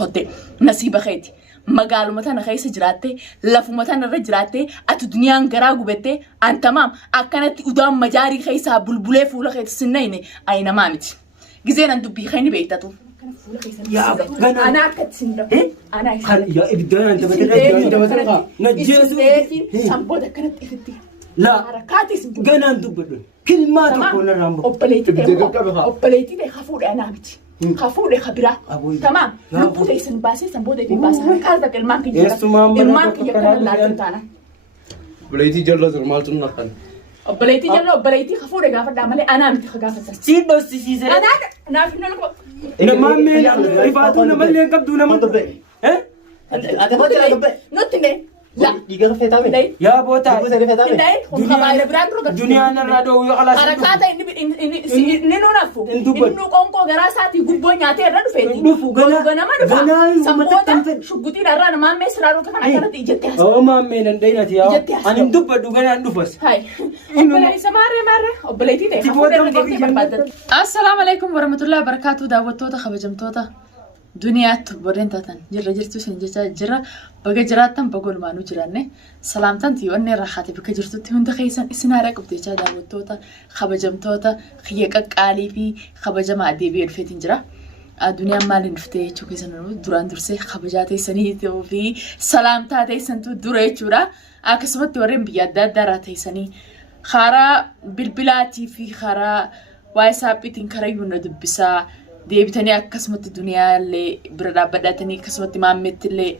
hote nasiba khayti magaalumata na khaysa jiraate lafumata na rajiraate atu duniyaan garaa gubete an tamam akkanatti udaan majaari khaysa bulbulee fuula khayti sinayne ayna maamiti gizeenan dubbii khayni beeytatu يا أنا كتسندم أنا يا إبداع أنت بتدري نجيز سامبودا كانت إفتي لا حركاتي سندم جنان دبل كلمات تقول رامبو أوبليتي ده خافور أنا بتي خافور خبرة تمام لبودا يسن باسي سامبودا في باسي كذا كلمة كده كلمة كده لا تنتانا بليتي جلو زرمال تنقل أوبليتي جلو أوبليتي خافور غافر دامله أنا متي خافر سيد بس سيد أنا في نلقو إنما مين رفعتنا ملي قبضنا من ها نوتني لا يقرا في تامين يا بوتا دنيا أنا رادو يخلص حركات إني نونفو إنه كونكو غراساتي غبون ياتي رادو فيتي نفو غنا ما نفا سامبودا شغوتي داران ما مسرارو كان أكرت إجتي أو ما مين عندنا تيا أنا ندب بدوغنا ندفس هاي أبلي سمارة أبليتي ده السلام عليكم ورحمة الله وبركاته دعوتوتا خبجمتوتا دنيات برينتاتن جرا جرتو سنجتا جرا بقى جراتن بقول ما نجرانه سلامتن تيوني راحتي بك جرتو تهون دخيسن اسنارك بتيجا دعوتوتا خبجمتوتا خيك قالي في خبجم عدي بير فيتين جرا الدنيا مال نفتي چوكيسن دوران درسي خبجاتي سنيتو في سلامتاتي سنتو دوري چورا اكسمت ورين بيادا داراتي سني خارا بالبلاتي في خارا وايسابي تنكريون دبسا deebitanii akkasumatti duniyaa illee bira dhaabbatanii akkasumatti maammeetti illee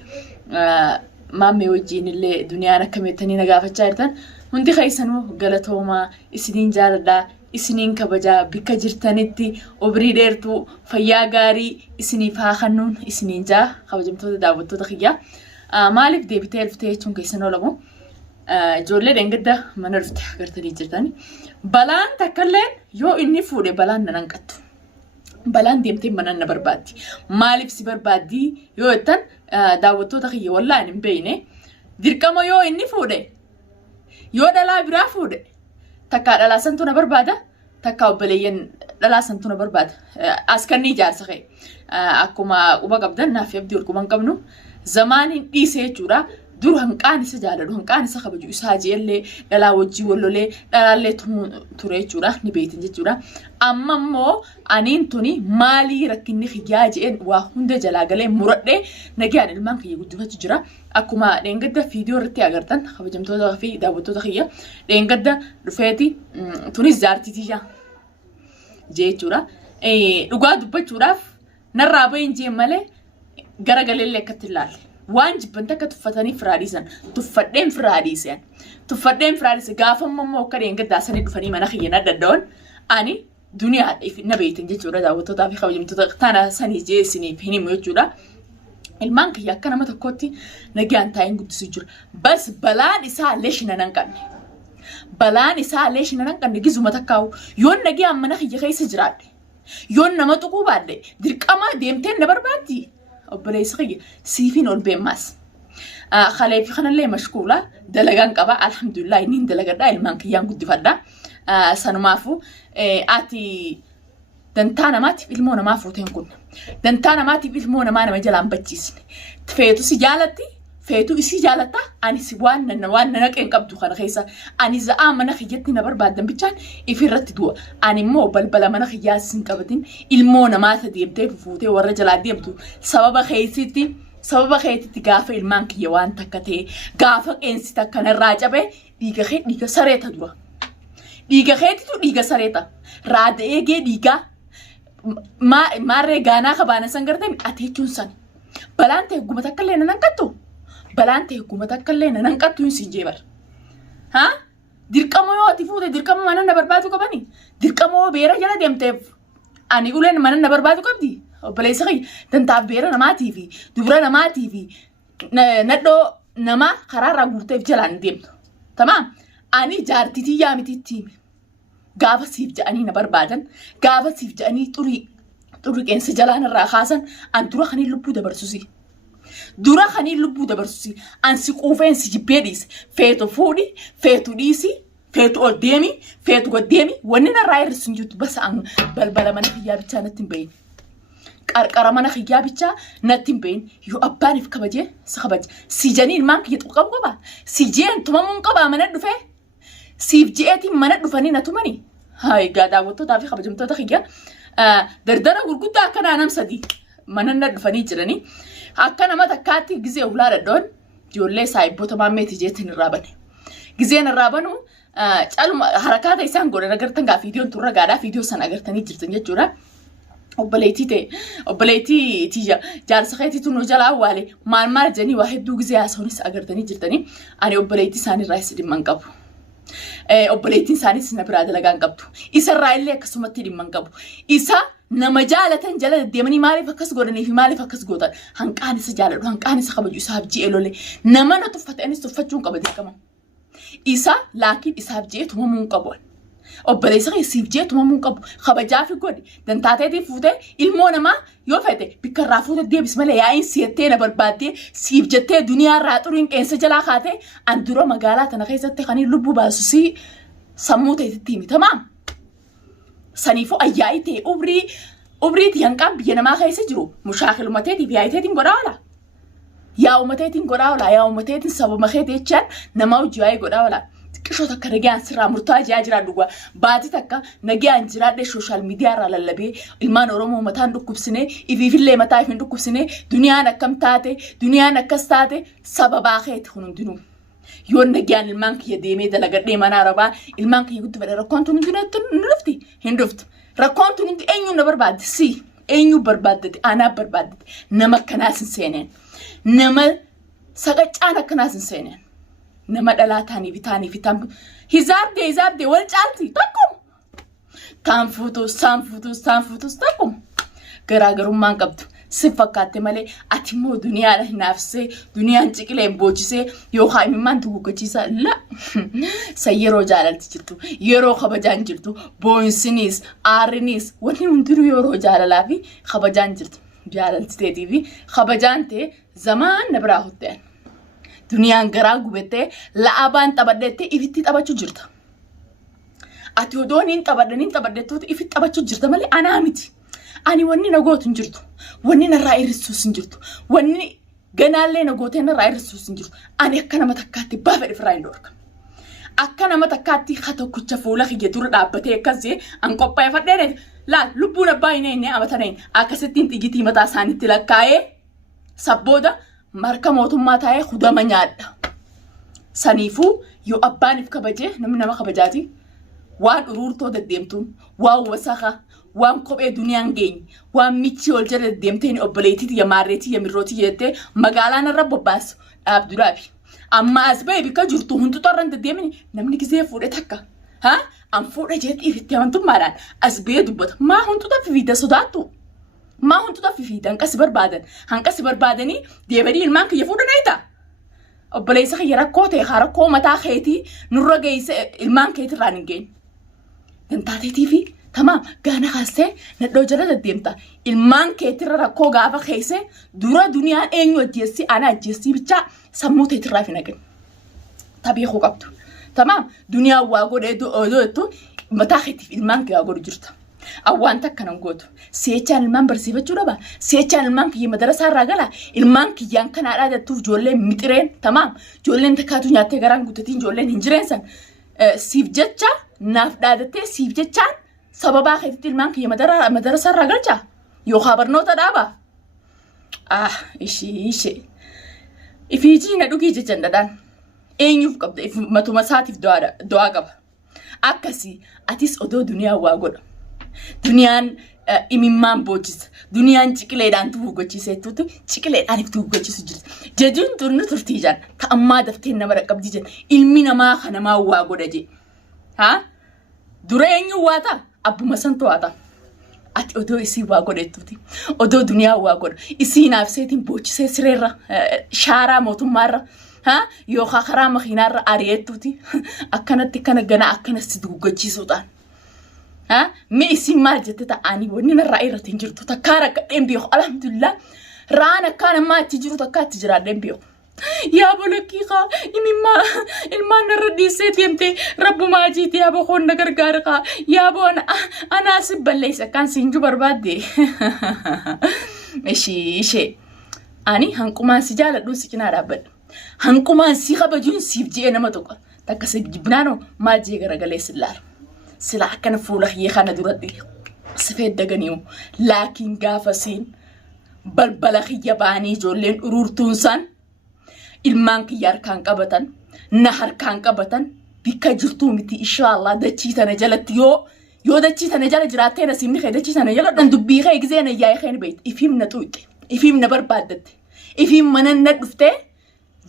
maammee wajjin illee duniyaan akkamitanii nagaafachaa jirtan hundi keessanuu galatoomaa isiniin jaaladhaa isiniin kabajaa bikka jirtanitti obrii dheertuu fayyaa gaarii isiniif haa kennuun isiniin jaa kabajamtoota daawwattoota kiyyaa maaliif deebitee dhuftee jechuun keessan oolamu ijoollee deengadda mana dhuftee agartanii jirtani balaan takkallee yoo inni fuudhe balaan nan hanqattu. balaan deemtee mana na barbaaddi maaliif si barbaaddi yoo jettan daawwattoota kiyya wallaan hin beeyne dirqama yoo inni fuudhe yoo dhalaa biraa fuudhe takkaa dhalaa santu na barbaada takkaa obboleeyyan dhalaa santu na barbaada askanni ijaarsa kee akkuma quba qabdan naaf abdii ol quban qabnu zamaaniin dhiisee jechuudha dur hanqaan isa jaalladhu hanqaan isa kabaju isaa jeellee dhalaa wajjii wallolee dhalaallee ture jechuudha ni beeytin jechuudha amma immoo aniin tuni maalii rakkinni kiyyaa jeen waa hunda jalaa galee muradhee nagaan ilmaan kiyya guddifatu jira akkuma dheengadda viidiyoo irratti agartan kabajamtoota fi daawwattoota kiyya dheengadda dhufeeti tunis jaartitiya jechuudha dhugaa dubbachuudhaaf narraa bahin jeen malee gara galeellee akkatti ilaalle waan jibban takka tuffatanii firaadiisan tuffadheen firaadiisan gaafammoo akka dheengaddaa sanii dhufanii mana kiyya nadaddawan ani duniyaa na beeytan jechuudha daawwattootaa fi kabajamtoota tana sanii jeesiniif hin himu jechuudha ilmaan kiyya akka nama tokkotti nagaan taa'een guddisuu jira bas balaan isaa illee shina nan qabne gizuma takkaawu yoon nagaan mana kiyya keessa jiraadhe yoon nama tuquu baadhe dirqama deemteen na barbaaddi obboleessa kiyya siifin ol beemmaas khaleefi kanallee mashkuula dalagaan qaba alhamdulillah inni dalagadhaa ilmaan kiyyaan guddifadhaa sanumaafu ati dantaa namaatiif ilmoo namaa fuuteen kun dantaa namaatiif ilmoo namaa nama jalaan bachiisne feetu si jaalatti feetu isi jaalatta ani si waan naqeen qabdu kana keessa ani za'aa mana kiyyatti na barbaadan bichaan ifirratti du'a ani immoo balbala mana kiyyaa sin qabatin ilmoo namaa deemtee fuutee warra jalaa deemtu sababa keetitti gaafa ilmaan kiyya waan takka ta'e gaafa qeensi takka narraa cabee dhiiga sareeta dura dhiiga keetitu dhiiga sareeta raada eegee dhiigaa maarree gaanaa kabaana san gartee ati jechuun san balaan ta'e guma takka illee nan hanqattu balaan ta'e guma takka illee nan hanqattu hin siin jeebar dirqama yoo ati fuute dirqama mana na barbaadu qabani dirqama yoo beera jala deemteef ani uleen mana na barbaadu qabdi obboleessa kiyya dantaaf beera namaatii fi dubara namaatii fi nadhoo namaa karaarraa guurteef jalaan deemtu tamaam ani jaartitii yaamititti gaafa siif ja'anii na barbaadan gaafa siif ja'anii xurii qeensa jalaan irraa kaasan an dura kanii lubbuu dabarsusi an si quufeen si jibbee dhiise feetu fuudhi feetu dhiisi feetu ol deemi feetu gad deemi wanni narraa hir'isu hin jirtu basa an balbala mana kiyyaa bichaa natti hin bahin qarqara mana xiyyaa bichaa natti hin beeyin yoo abbaaniif kabajee si kabaja si janii ilmaan kiyya qabu qaba si jeen tumamuun qaba mana dhufee siif jeetiin mana dhufanii na tumanii haa egaa daawwattootaa fi kabajamtoota xiyyaa dardara gurguddaa akka naannam sadii mana na dhufanii jiranii akka nama takkaatti gizee ulaa dhadhoon ijoollee saayibboota maammeetii jeetiin irraa bane gizeen irraa banu caluma harakaata isaan godhan agartan gaa fiidiyoon turra gaadhaa fiidiyoo sana agartanii jirtan jechuudha. Obboleettii tiyya jaarsa keetiitu nu jalaa awwaale maal janii waa hedduu gizee haasawunis agartanii jirtanii ani obboleettii isaaniirraa isa dhimma hin qabu. Obboleettiin isaaniis na biraa dalagaa hin qabdu. Isarraa illee akkasumatti dhimma hin qabu. Isa nama jaalatan jala deddeemanii maaliif akkas godhanii fi maaliif akkas gootan hanqaan isa jaaladhu hanqaan isa kabaju isaaf ji'ee lolee nama na tuffateenis tuffachuun qaba dirqama. Isa laakiin isaaf ji'ee tumamuu hin qabu. Obboleessa keessiif jee tumamuu qabu kabajaa fi godhi dantaateetiif fuutee ilmoo namaa yoo fedhe bikka irraa fuutee deebis malee yaa'iin siyattee na barbaaddee siif jettee duniyaa irraa xuriin qeensa jalaa kaatee an dura magaalaa tana keessatti kan lubbuu baasu si sammuu ta'etti himi tamaam. Saniifuu ayyaa'ii ta'e ubriiti hanqaan biyya namaa keessa jiru mushaakilumateetiif yaa'iteetiin godhaa oola. Yaa'umateetiin godhaa oola yaa'umateetiin sababa keetii jechaan namaa hojii waa'ee godhaa oola. Qishoota akka nagaan sirraa murtaa'aa jiraa dhugaa baatii takka nagaan jiraadhee sooshaal miidiyaa irraa lallabee ilmaan Oromoo mataan dhukkubsinee ifiifillee mataa ifin dhukkubsinee duniyaan akkam taate duniyaan akkas taate sababaa keeti kun hundinuu yoo nagaan ilmaan kiyya deemee dalagadhee mana arabaa ilmaan kiyya guddifadhe rakkoon tun hundinuu hin dhufti rakkoon tun hundi eenyuun na barbaadde si eenyuu barbaaddate anaaf barbaaddate nama akkanaas hin seeneen nama saqaccaan akkanaas hin seeneen. Nama dhalaa taanii bitaan hizaabdee wal caalti tokkuma. Kaan fuutus tokkuma. Garaagarummaan qabdu si fakkaatte malee ati immoo duniyaa hinaafsee duniyaan ciqileen boochisee yookaan imimmaan tugugachiisaa la. San yeroo jaalalti jirtu yeroo kabajaan jirtu boo'insinis aarrinis wanni hundinuu yeroo jaalalaa fi kabajaan jirtu jaalalti ta'eetii fi kabajaan ta'e zamaan na biraa hutteen. Duniyaan garaa gubettee la'aabaan xabaddeettee ifitti taphachuu jirta. Ati odoon hin xabaddeettoota ifitti taphachuu jirta malee anaa miti. Ani wanni na gootu hin jirtu. Wanni narraa hir'isuus hin jirtu. Wanni ganaallee na gootee narraa hir'isuus hin jirtu. Ani akka nama takkaatti baafa dhifraa hin dhoorka. Akka nama takkaatti haa tokkicha fuula kiyya dura dhaabbatee akkasii an qopheeffadhee laal lubbuun abbaa hin amatanayin akkasittiin xiyyitii mataa isaaniitti lakkaa'ee sabbooda. Marka mootummaa taa'ee hudama nyaadha. Saniifuu yoo abbaaniif kabajee namni nama kabajaati waan uruurtoo deddeemtuun waan wasaqa waan kophee duniyaan geenye waan michi ol jala deddeemteen obboleettii ya maarreetii ya mirrootii jettee magaalaan irra bobbaasu dhaabdu dhaabi. Amma as ba'e bikka jirtu hundi xorran deddeemini namni gisee fuudhe takka. An fuudhe jeetii ifitti amantummaadhaan as ba'ee dubbata maa hunduuta fifiida sodaattu. Maa hunduuta fifiida hanqasi barbaadanii deebanii ilmaan kiyya fuudhanayta. Obboleessa kiyya rakkoo ta'e haa rakkoo mataa keetii nurra geesse ilmaan keetirraan hin geenye. Dantaateetii fi tamaam gaana kaastee nadhoo jala deddeemta. Ilmaan keetirra rakkoo gaafa keesse dura duniyaan eenyu ajjeessi ana ajjeessi bichaa sammuu teetirraa fi naqin. Tabeekuu qabdu. Tamaam duniyaan waa godhee odoo mataa keetiif ilmaan kiyyaa godhu jirta. Awwaan takka nan gootu. Seechaan ilmaan barsiifachuu dhaba. Seechaan ilmaan kiyya madarasaa irraa gala. Ilmaan kiyyaan kanaadhaa jettuuf ijoolleen mixireen tamaam. Ijoolleen takkaatu nyaattee garaan guuttatiin ijoolleen hin jireensan. Siif jecha naaf dhaadattee siif jechaan sababaa keetitti ilmaan kiyya madarasaa irraa galcha. Yookaan barnoota dhaaba. Ishee. Ifiijii na dhugii jechan dhadhaan. Eenyuuf qabda matuma isaatiif du'aa qaba. Akkasii atis odoo duniyaa waa godha. Duniyaan imimmaan boojisa. Duniyaan ciqileedhaan tuugachiiseetuutu ciqileedhaan if tuugachiisu jirti. Jechuun turni turtii jaan ta'ammaa daftee nama dhaqqabdi jedha. Ilmi namaa kanamaa waa godha jee. Dura eenyu waa ta'a? Abbuma santu waa ta'a. Ati odoo isii waa godhetuuti. Odoo duniyaa waa godha. Isii naafseetiin boochisee sireerra shaaraa mootummaarra. Yookaan karaa makiinaarra ari'eetuuti. Akkanatti kana ganaa akkanatti tuugachiisuudhaan. Mi isin maal jette ta'anii wanni narraa irratti hin jirtu takkaa rakkadheen beeku alhamdulillah raan akkaan ammaa itti jiru takkaa itti jiraadheen beeku يا ابو لكيقه إمما المان الردي سيتيمتي رب ما جيت يا ابو خون غرغارقه يا ابو انا اسب ليس كان سينجو بربادي ماشي اني هنكما سجاله دو سكنا رابد هنكما سي خبجون سيفجي انا متوقع تكسب جبنانو ما جي غرغلي سلار سلا كان فولخ يخنا دردي سفيد دغنيو لكن غافسين بلبلخ يباني جولين ururtunsan ilman kiyar kan qabatan nahar kan qabatan bika jirtu miti inshallah dachitana jalati yo dachitana jala jiraatena simni khay dachitana jala dan dubbi khay gizena yaay khayn bayt ifimna tuuti ifimna barbadat ifim manana dufte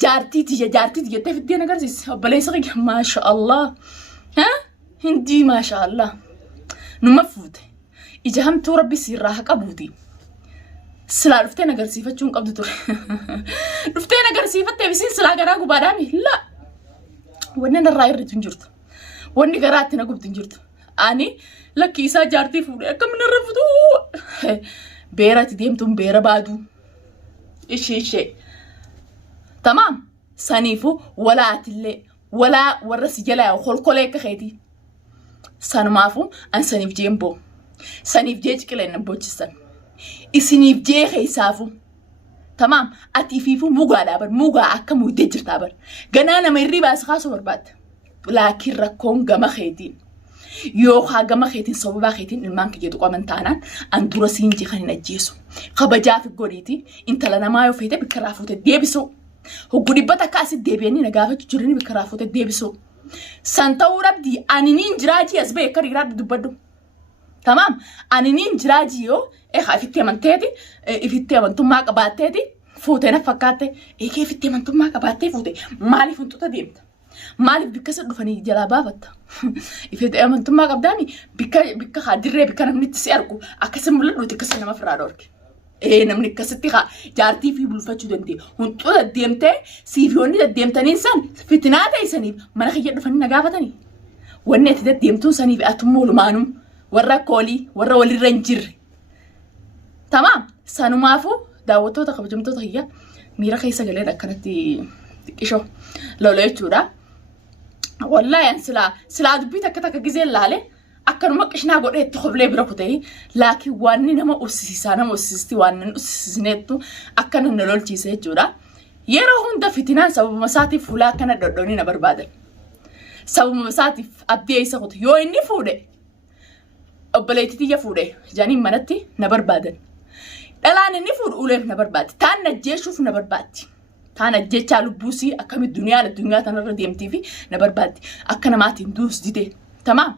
jaarti tiya tafidina garsis balaysa ma sha Allah ha hindi ma sha Allah numafut ijaham tu rabbi sirraha qabuti سلا رفتي نقر سيفة شون قبضتو رفتي نقر سيفة تبسين سلا قراغو بادامي لا ونن الرأي رتون جرتو ونن قراتنا قبتن جرتو أني لكي إسا جارتي فوري كم نرفتو بيرا تديمتم بيرا بادو إشي تمام سانيفو ولا أتلي ولا ورس جلا وخل كوليك خيتي سانمافو أن سانيف جيمبو سانيف جيج كلا نبوتشستان isiniif jee keessaafuu tamam ati fiifu mugaa dhaabar mugaa akka muudee jirtaa bar ganaa nama irrii baasa kaasuu barbaadda laakiin rakkoon gama keetiin yookaan gama keetiin sababaa keetiin ilmaan kiyyeetu qaban taanaan an dura siin jee kan hin ajjeesu kabajaaf godhiiti intala namaa yoo feete bikka raafuute deebisu hoggu dhibbata akka asit deebi'anii nagaafachuu jiranii bikka raafuute deebisu san ta'uu dhabdii ani niin jiraajii as ba'e akka dhiiraadha dubbaddu tamam ani niin jiraajii yoo ifitti amanteeti ifitti amantummaa qabaatteeti fuutee na fakkaate eekee ifitti amantummaa qabaattee fuute maaliif huntuuta deemta maaliif bikka isa dhufanii jalaa baafatta ifitti amantummaa qabdaami bikka haadirree bikka namni itti si argu akkasii mul'adhuuti akkasii nama firaa dhoorge namni akkasitti jaartii fi bulfachuu danda'e huntuuta deemtee siifiyoonni deddeemtaniin san fitinaa ta'isaniif mana kiyya dhufanii na gaafatanii wanni ati deddeemtuun saniif atummoo lumaanuu warra koolii warra walirra hin jirre تمام سانومافو داوتو تخبجمتو تخيا ميرا خيسا قليل أكنتي إيشو لو يتورا والله يعني سلا دبيتا كتا كجزيل لالي أكنو مكشنا قول إيه تخبلي بركوتي لكن واني نما أسسيسا نما أسستي وانن أسسنتو أكنو نلول تيسي جورا يرو هندا فتنان سبب مساتي فولا كان دودوني نبر بادل سبب مساتي أبدي إيسا قوت يو إني فودي أبليتي تيجا فودي جاني منتي نبر بادل الآن نفور أولين نبربات تانا جيشوف نبربات تانا جيشا لبوسي أكمل الدنيا تانا رديم تي في نبربات أكنا ما تندوس دي تمام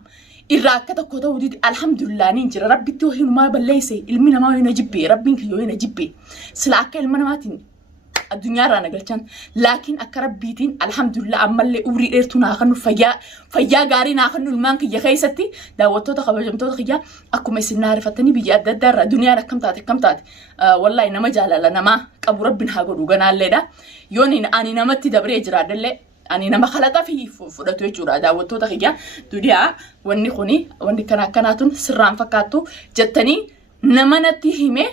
الراكة كوتا ودي الحمد لله نينجر ربي توهين ما بليسي المنا ما ينجبي ربي كيو ينجبي سلاك المنا ما تين الدنيا رانا قلتان لكن أكربيتين الحمد لله عمال لي أوري إرتونا خنو فيا غاري ناخنو المانك يا خيستي داوتو تخبجمتو تخيا أكو مسنا عرفتني بيجي الدار الدنيا كم تاتي والله إنما جالا لنا ما أبو ربنا هاقولو قنا الليدا يوني أني نمتي دبري جراد اللي أني نما خلطة في فدتو جرا داوتو تخيا دنيا وني خوني وني كناتون سران فكاتو جتني نمنتي همه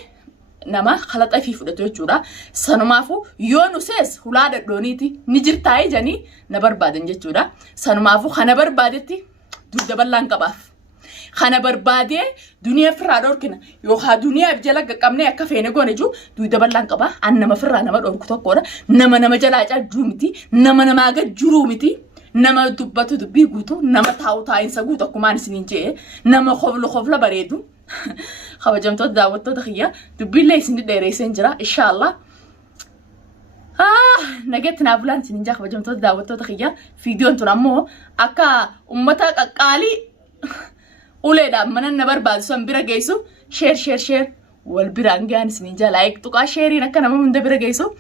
nama khalata fi fudhato jechuudha sanumaafu yoo nu sees hulaada dhooniiti ni jirtaay janii na barbaadan jechuudha sanumaafu kana barbaadetti dugda bal'aan qabaaf kana barbaadee duniyaa firraa dhoorkina yookaan duniyaa jala qaqqabnee akka feene goone jiru dugda bal'aan qabaa an nama firraa nama dhoorku tokkodha nama jalaa caajjuu miti nama gajjuruu miti nama dubbatu dubbii guutuu nama taa'u taa'insa guutu akkumaan isiniin jee nama khofla bareedu خبجمتو داوتو تخيا دبيلي سندي ديريسن جرا ان شاء الله نجتنا بلان سنجا خبجمتو داوتو تخيا فيديو انتو نمو اكا امتا قالي ولدا من النبر بعد سن بيرا جيسو شير والبيرانغان سنجا لايك توكا شيري نكنا من دبيرا جيسو